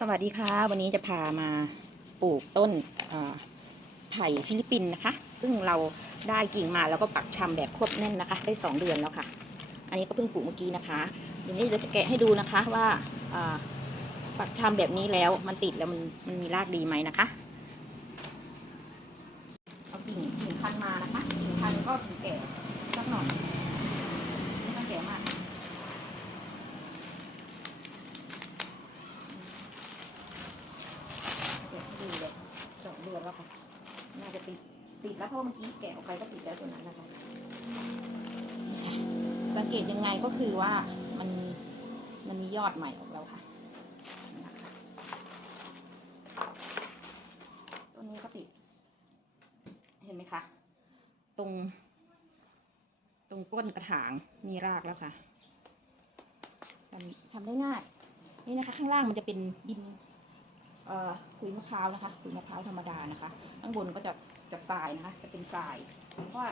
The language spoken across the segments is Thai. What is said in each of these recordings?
สวัสดีค่ะ วันนี้จะพามาปลูกต้นไผ่ฟิลิปปินส์นะคะ ซึ่งเราได้กิ่งมาแล้วก็ปักชำแบบควบแน่นนะคะ ได้ 2 เดือนแล้วค่ะ อันนี้ก็เพิ่งปลูกเมื่อกี้นะคะวันนี้เราจะแกะให้ดูนะคะว่าปักชำแบบนี้แล้วมันติดแล้วมันมันมีรากดีไหมนะคะเอากิ่งกิ่งพันธุ์มานะคะกิ่งพันธุ์ก็กิ่งแก่สักหน่อยไม่ต้องแก่มาก เดี๋ยวให้ดูเลยสองเดือนแล้วค่ะ น่าจะ ติดติดแล้วเพราะเมื่อกี้แกะออกไปก็ติดแล้วตัวนั้นนะคะนี่ค่ะสังเกตยังไงก็คือว่ามันมันมียอดใหม่ออกแล้วค่ะนี่นะคะต้นนี้ก็ติด เห็นไหมคะตรง ตรงก้นกระถางมีรากแล้วค่ะทำทำได้ง่าย นี่นะคะ ข้างล่างมันจะเป็นดินเอ่อขุยมะพร้าวนะคะขุยมะพร้าวธรรมดานะคะ ข้างบนก็จะ จะทรายนะคะ จะเป็นทรายเพราะว่า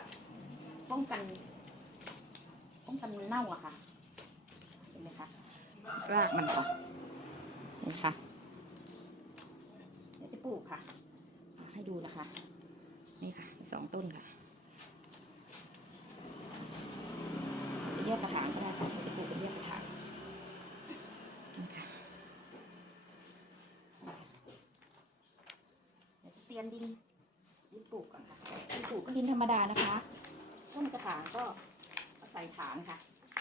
ป้องกัน ป้องกันมันเน่าอะค่ะเห็นไหมคะรากมันค่ะนี่ค่ะเดี๋ยวจะปลูกค่ะ ให้ดูนะคะ นี่ค่ะสองต้นค่ะจะแยกกระถางก็ได้ค่ะจะปลูกเป็นแยกกระถางนี่ค่ะเดี๋ยวจะเตรียมดิน ดินปลูกก่อนค่ะดินปลูกก็ดินธรรมดานะคะต้นกระถางก็ใส่ฐานค่ะ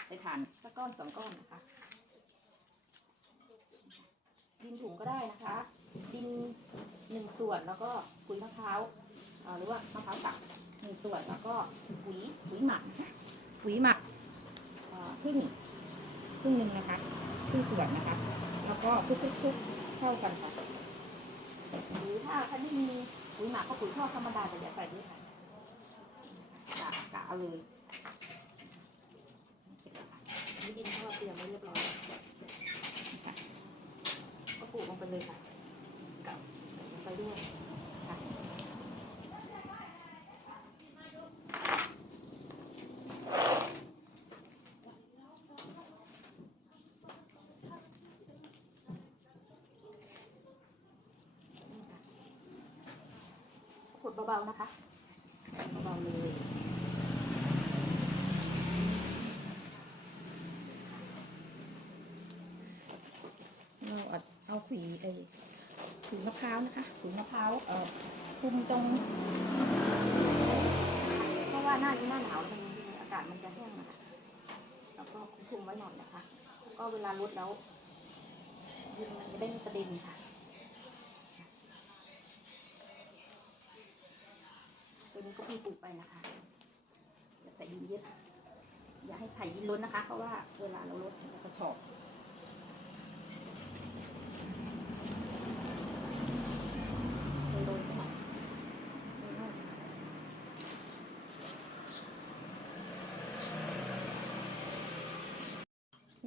ใส่ฐานสักก้อนสองก้อนนะคะ ดินถุงก็ได้นะคะ ดินหนึ่งส่วนแล้วก็ปุ๋ยมะพร้าวหรือว่ามะพร้าวสับหนึ่งส่วนแล้วก็ปุ๋ยปุ๋ยหมักนะปุ๋ยหมักครึ่งครึ่งหนึ่งนะคะครึ่งส่วนนะคะ แล้วก็คลุกๆๆเข้ากันค่ะหรือถ้าท่านไม่มี ปุ๋ยหมักก็ปุ๋ยทอดธรรมดาแต่อย่าใส่ด้วยค่ะกะกะเอาเลยเสร็จแล้วค่ะนี่ดินข้าวเตรียมไว้เรียบร้อยนะคก็ปลูกลงไปเลยค่ะกับใส่ลงไปด้วยค่ะขุ ดเบาๆนะคะเบาๆเลยเราเอาเอาขุยไอ้ขุยมะพร้าวนะคะขุยมะพร้าวเอ่อคลุมตรง เพราะว่าหน้านี้หน้าหนาวมันอากาศมันจะแห้งนะคะแล้วก็คลุมไว้หน่อยนะคะ ก็เวลาลดแล้วดินมันจะได้ไม่กระเด็นค่ะ นี้ก็เพิ่งปลูกไปนะคะจะใส่ดินเยอะอย่าให้ใส่ดินล้นนะคะ เพราะว่าเวลาเราลดมันจะฉอกโรยๆสักหน่อยโรยหน่อย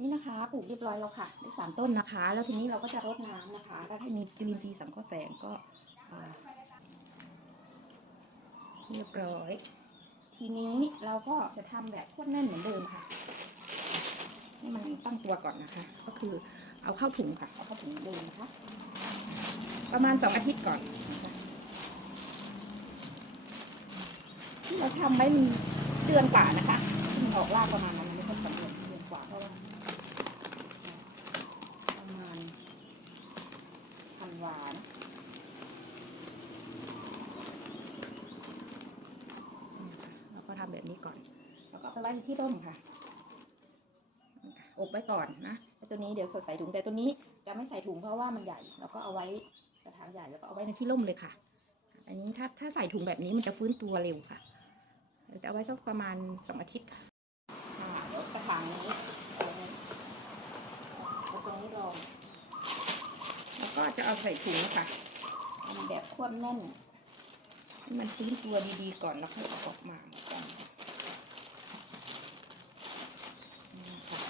นี่นะคะปลูกเรียบร้อยแล้วค่ะ ได้สามต้นนะคะ แล้วทีนี้เราก็จะรดน้ำนะคะแล้วให้มีจุลินทรีย์สังเคราะห์แสงก็ เรียบร้อย ทีนี้เราก็จะทำแบบโคตรแน่นเหมือนเดิมค่ะให้มันตั้งตัวก่อนนะคะ ก็คือเอาเข้าถุงค่ะ เอาเข้าถุงเดิมนะคะ ประมาณสองอาทิตย์ก่อนนะคะที่เราทำไว้มันเดือนกว่านะคะที่มันออกรากประมาณนั้นไม่ค่อยสำเร็จเดือนกว่าเพราะว่าประมาณธันวานะ เรา ก่อน แล้วก็ไปไว้ในที่ร่มค่ะ อบไว้ก่อนนะตัวนี้เดี๋ยวใส่ถุงแต่ตัวนี้จะไม่ใส่ถุงเพราะว่ามันใหญ่แล้วก็เอาไว้กระถางใหญ่แล้วก็เอาไว้ในที่ร่มเลยค่ะ อันนี้ถ้าถ้าใส่ถุงแบบนี้มันจะฟื้นตัวเร็วค่ะจะเอาไว้สักประมาณสองอาทิตย์ค่ะเดี๋ยวกระถางนี้เอาไว้เอาตรงนี้รองแล้วก็จะเอาใส่ถุงนะคะทำแบบควบแน่นให้มันฟื้นตัวดีๆก่อนแล้วค่อยออกมาก่อนนี่ค่ะ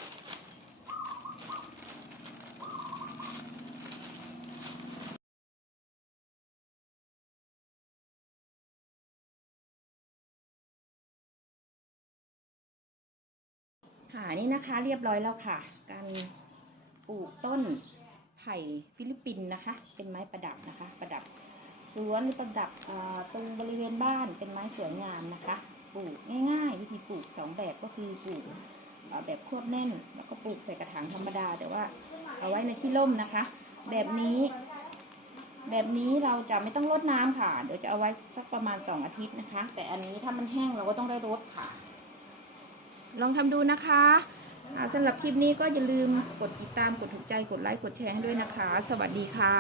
ค่ะนี่นะคะเรียบร้อยแล้วค่ะ การปลูกต้นไผ่ฟิลิปปินส์นะคะ เป็นไม้ประดับนะคะ ประดับสวนหรือประดับตรงบริเวณบ้านเป็นไม้สวยงามนะคะ ปลูกง่ายๆ วิธีปลูกสองแบบก็คือปลูกแบบโคตรแน่น แล้วก็ปลูกใส่กระถางธรรมดา แต่ว่าเอาไว้ในที่ร่มนะคะ แบบนี้แบบนี้เราจะไม่ต้องรดน้ำค่ะ เดี๋ยวจะเอาไว้สักประมาณสองอาทิตย์นะคะ แต่อันนี้ถ้ามันแห้งเราก็ต้องได้รดค่ะ ลองทำดูนะคะอ่าสำหรับคลิปนี้ก็อย่าลืมกดติดตามกดถูกใจกดไลค์กดแชร์ให้ด้วยนะคะ สวัสดีค่ะ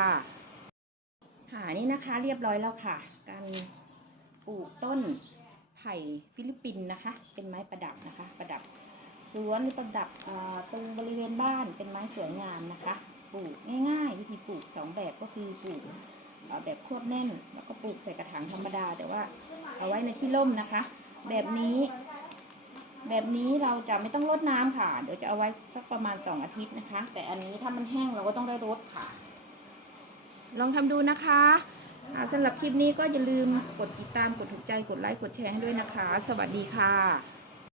ค่ะนี่นะคะเรียบร้อยแล้วค่ะ การปลูกต้นไผ่ฟิลิปปินส์นะคะ เป็นไม้ประดับนะคะ ประดับสวนหรือประดับตรงบริเวณบ้านเป็นไม้สวยงามนะคะ ปลูกง่ายๆ วิธีปลูกสองแบบก็คือปลูกแบบคตรแน่น แล้วก็ปลูกใส่กระถางธรรมดา แต่ว่าเอาไว้ในที่ร่มนะคะ แบบนี้ แบบนี้เราจะไม่ต้องรดน้ำค่ะ เดี๋ยวจะเอาไว้สักประมาณสองอาทิตย์นะคะ แต่อันนี้ถ้ามันแห้งเราก็ต้องได้รดค่ะ ลองทำดูนะคะสำสำหรับคลิปนี้ก็อย่าลืมกดติดตามกดถูกใจกดไลค์กดแชร์ให้ด้วยนะคะ สวัสดีค่ะ